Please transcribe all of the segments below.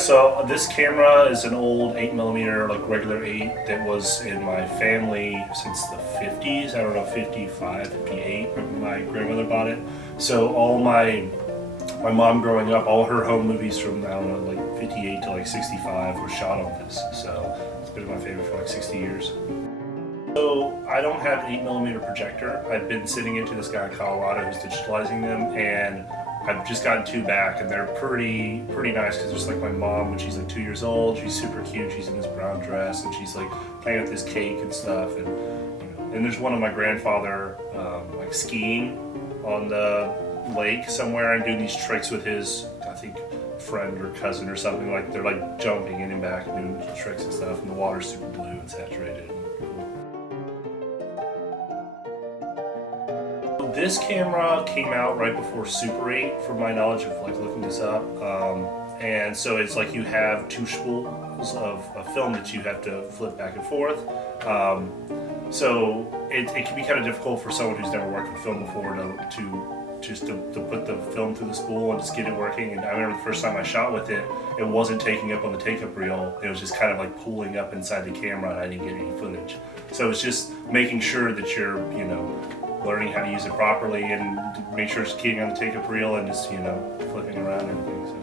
so this camera is an old 8mm, like regular 8, that was in my family since the 50s. I don't know, 55, 58, my grandmother bought it. So all my mom growing up, all her home movies from, I don't know, like 58 to like 65 were shot on this. So it's been my favorite for like 60 years. So I don't have an 8mm projector. I've been sitting into this guy in Colorado who's digitalizing them, and I've just gotten 2 back, and they're pretty nice because just like my mom, when she's like 2 years old, she's super cute. She's in this brown dress and she's like playing with this cake and stuff. And and there's one of my grandfather like skiing on the lake somewhere and doing these tricks with his, I think, friend or cousin or something. Like they're like jumping in and back and doing tricks and stuff, and the water's super blue and saturated. This camera came out right before Super 8, from my knowledge of like looking this up, and so it's like you have 2 spools of film that you have to flip back and forth. So it can be kind of difficult for someone who's never worked with film before to put the film through the spool and just get it working. And I remember the first time I shot with it, it wasn't taking up on the take-up reel. It was just kind of like pulling up inside the camera, and I didn't get any footage. So it's just making sure that you're, learning how to use it properly, and make sure it's keying on the take-up reel and just, flipping around and everything. So.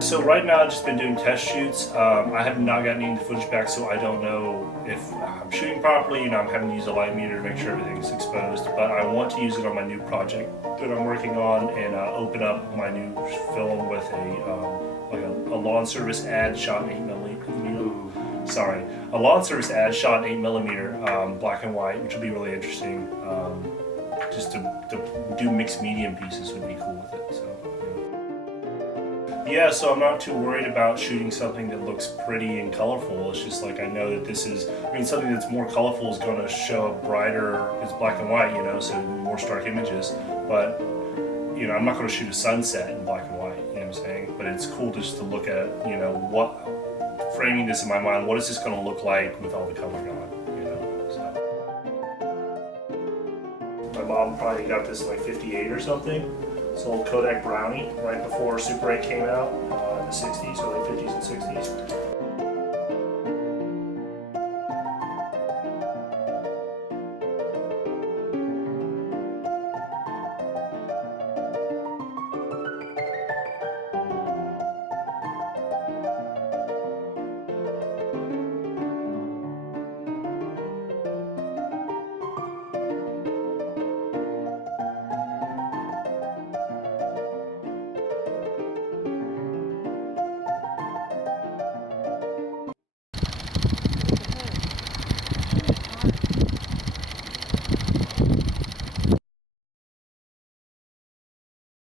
So right now I've just been doing test shoots. I have not gotten any footage back, so I don't know if I'm shooting properly. I'm having to use a light meter to make sure everything's exposed, but I want to use it on my new project that I'm working on, and open up my new film with a lawn service ad shot in 8mm. Sorry, a lawn service ad shot in 8mm, black and white, which would be really interesting. Just to do mixed medium pieces would be cool with it. So. Yeah, so I'm not too worried about shooting something that looks pretty and colorful. It's just like I know that this is, something that's more colorful is going to show up brighter. It's black and white, so more stark images. But, I'm not going to shoot a sunset in black and white, you know what I'm saying? But it's cool just to look at, framing this in my mind, what is this going to look like with all the color gone, so. My mom probably got this in like 58 or something. This old Kodak Brownie right before Super 8 came out in the 60s, early 50s and 60s.